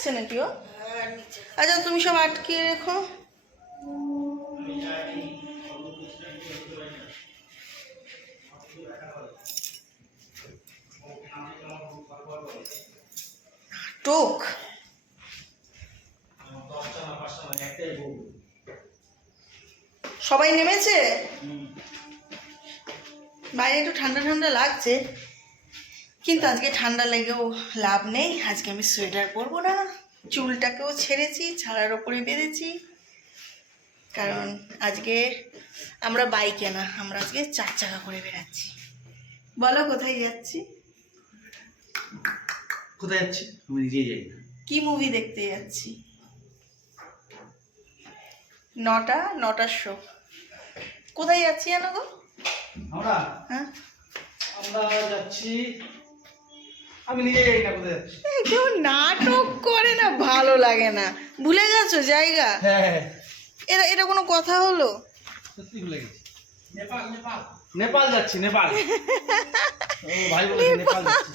যাচ্ছে নাকি ও? আচ্ছা তুমি সব আটকে রেখো। টোক সবাই নেমেছে, বাইরে একটু ঠান্ডা ঠান্ডা লাগছে, কিন্তু আজকে ঠান্ডা লেগেও লাভ নেই। আজকে আমি সোয়েটার পরবো না, চুলটাকেও ছেড়েছি, ছাড়ার ওপরে বেঁধেছি, কারণ আজকে আমরা বাইকে না, আমরা আজকে 4 চাকা করে বেরাচ্ছি। বলো কোথায় যাচ্ছি? কোথায় যাচ্ছি? আমি নিজেই যাই না। কি মুভি দেখতে যাচ্ছি? 9টার শো। কোথায় যাচ্ছি জানো গো? আমরা হ্যাঁ, আমরা যাচ্ছি, আমি নিজে যাই না কোথায় যাচ্ছি। কেউ নাটক করে না, ভালো লাগে না। ভুলে গেছো জায়গা? হ্যাঁ, এটা কোনো কথা হলো? সত্যি ভুলে গেছি। নেপাল নেপাল নেপাল যাচ্ছি, নেপাল। ও ভাই বলেছে নেপাল যাচ্ছি।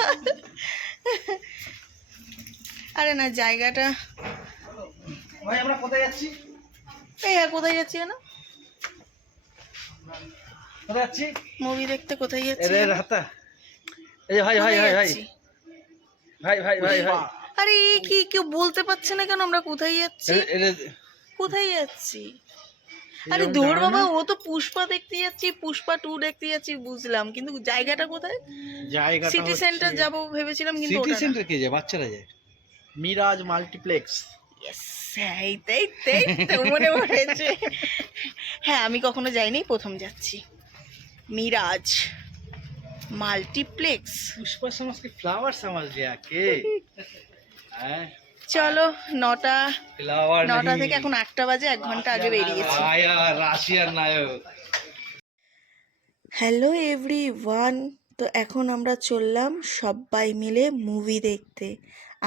আরে না, জায়গাটা ভাই আমরা কোথায় যাচ্ছি? এই আর কোথায় যাচ্ছি জানো? কোথায় যাচ্ছি? মুভি দেখতে। কোথায় যাচ্ছি? এরে রাতা, এই ভাই ভাই ভাই ভাই ভাই ভাই ভাই ভাই, আরে কি কেউ বলতে পারছে না কেন আমরা কোথায় যাচ্ছি? কোথায় যাচ্ছি? আরে দূর বাবা, ও তো পুষ্পা দেখতে যাচ্ছি, পুষ্পা 2 দেখতে যাচ্ছি বুঝলাম, কিন্তু জায়গাটা কোথায়? জায়গাটা সিটি সেন্টার যাবো ভেবেছিলাম, কিন্তু সিটি ওটা না। সেন্টার কে যায়? বাচ্চারা যায়। মিরাজ মাল্টিপ্লেক্স। Yes, তাই তো মনে পড়েছে। হ্যাঁ, আমি কখনো যাইনি, প্রথম যাচ্ছি। মিরাজ মাল্টিপ্লেক্স। पुष्पा समाज के फ्लावर समझ लिया के? চলো, 9টা फ्लावर 9টা থেকে এখন 8টা বাজে, 1 ঘন্টা আগে বেরিয়েছি। आया राशियार नायक। হ্যালো এভরিওয়ান, তো এখন আমরা চললাম সবাই মিলে মুভি দেখতে।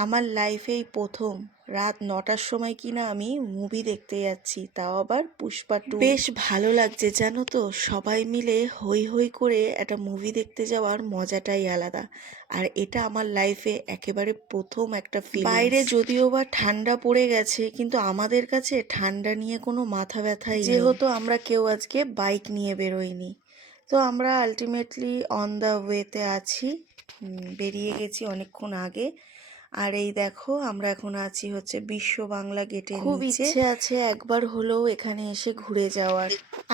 আমার লাইফেই প্রথম রাত 9টার সময় কিনা আমি মুভি দেখতে যাচ্ছি, তাও আবার পুষ্পা 2। বেশ ভালো লাগছে জানো তো, সবাই মিলে হই হই করে একটা মুভি দেখতে যাওয়ার মজাটাই আলাদা। আর এটা আমার লাইফে একেবারে প্রথম একটা ফিল। বাইরে যদিও বা ঠান্ডা পড়ে গেছে, কিন্তু আমাদের কাছে ঠান্ডা নিয়ে কোনো মাথা ব্যথাই নেই, যেহেতু আমরা কেউ আজকে বাইক নিয়ে বেরোইনি। তো আমরা আলটিমেটলি অন দ্য ওয়েতে আছি, বেরিয়ে গেছি অনেকক্ষণ আগে। আর এই দেখো, আমরা এখন আছি হচ্ছে বিশ্ব বাংলা গেটে। খুব ইচ্ছে আছে একবার হলেও এখানে এসে ঘুরে যাওয়ার।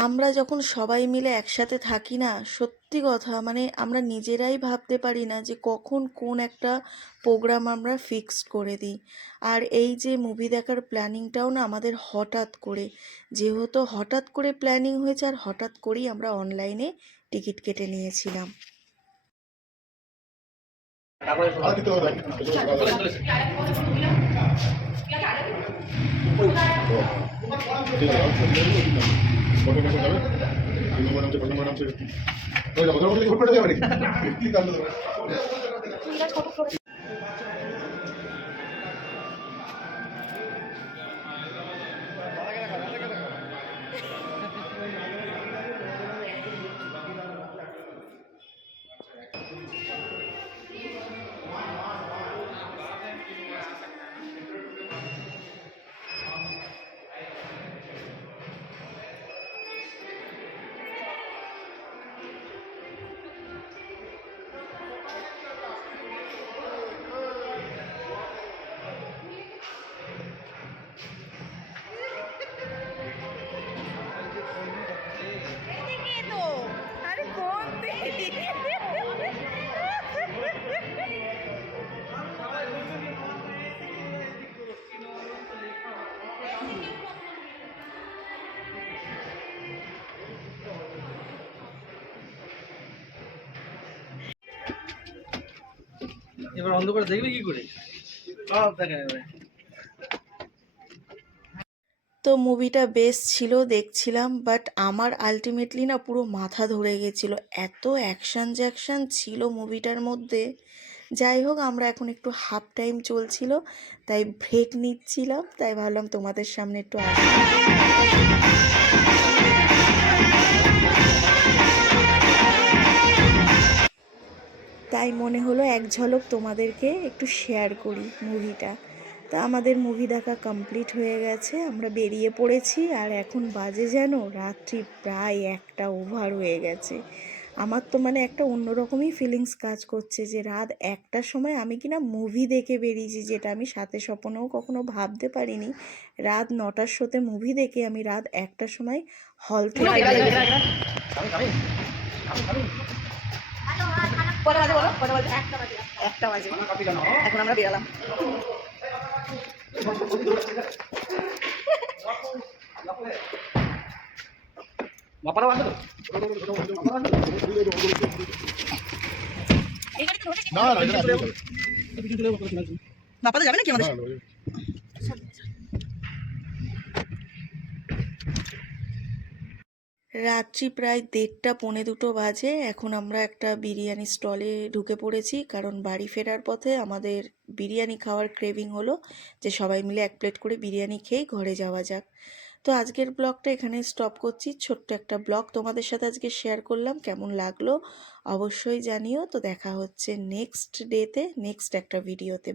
আমরা যখন সবাই মিলে একসাথে থাকি না, সত্যি কথা মানে আমরা নিজেরাই ভাবতে পারি না যে কখন কোন একটা প্রোগ্রাম আমরা ফিক্সড করে দিই। আর এই যে মুভি দেখার প্ল্যানিংটাও না আমাদের হঠাৎ করে, যেহেতু হঠাৎ করে প্ল্যানিং হয়েছে, আর হঠাৎ করেই আমরা অনলাইনে টিকিট কেটে নিয়েছিলাম। এবার অন্ধকার দেখবে কি করে? সব দেখা যাবে। তো মুভিটা বেশ ছিল, দেখছিলাম, বাট আমার আলটিমেটলি না পুরো মাথা ধরে গেছিলো, এত অ্যাকশান ছিল মুভিটার মধ্যে। যাই হোক, আমরা এখন একটু হাফ টাইম চলছিল, তাই ব্রেক নিচ্ছিলাম, তাই ভাবলাম তোমাদের সামনে একটু আসি। তাই মনে হলো এক ঝলক তোমাদেরকে একটু শেয়ার করি মুভিটা। তা আমাদের মুভি দেখা কমপ্লিট হয়ে গেছে, আমরা বেরিয়ে পড়েছি। আর এখন বাজে যেন রাত্রি প্রায় 1টা ওভার হয়ে গেছে। আমার তো মানে একটা অন্যরকমই ফিলিংস কাজ করছে যে রাত 1টার সময় আমি কিনা মুভি দেখে বেরিয়েছি, যেটা আমি সাথে স্বপ্নেও কখনো ভাবতে পারিনি। রাত 9টার শোতে মুভি দেখে আমি রাত 1টার সময় হল থেকে বেরিয়েছি। কটা বাজে বলো, কটা বাজে? 1টা বাজে। এখন আমরা বেরালাম। বাপারা বান্ধব না না এটা আপনি করেন। বাপাদা যাবে নাকি আমাদের না, সাথে? না, রাত্রি প্রায় 1:30 পৌনে 2 বাজে। এখন আমরা একটা বিরিয়ানি স্টলে ঢুকে পড়েছি, কারণ বাড়ি ফেরার পথে আমাদের বিরিয়ানি খাওয়ার ক্রেভিং হলো যে সবাই মিলে 1 প্লেট করে বিরিয়ানি খেয়েই ঘরে যাওয়া যাক। তো আজকের ব্লগটা এখানে স্টপ করছি। ছোট্ট একটা ব্লগ তোমাদের সাথে আজকে শেয়ার করলাম, কেমন লাগলো অবশ্যই জানিও। তো দেখা হচ্ছে নেক্সট ডেতে, নেক্সট একটা ভিডিওতে।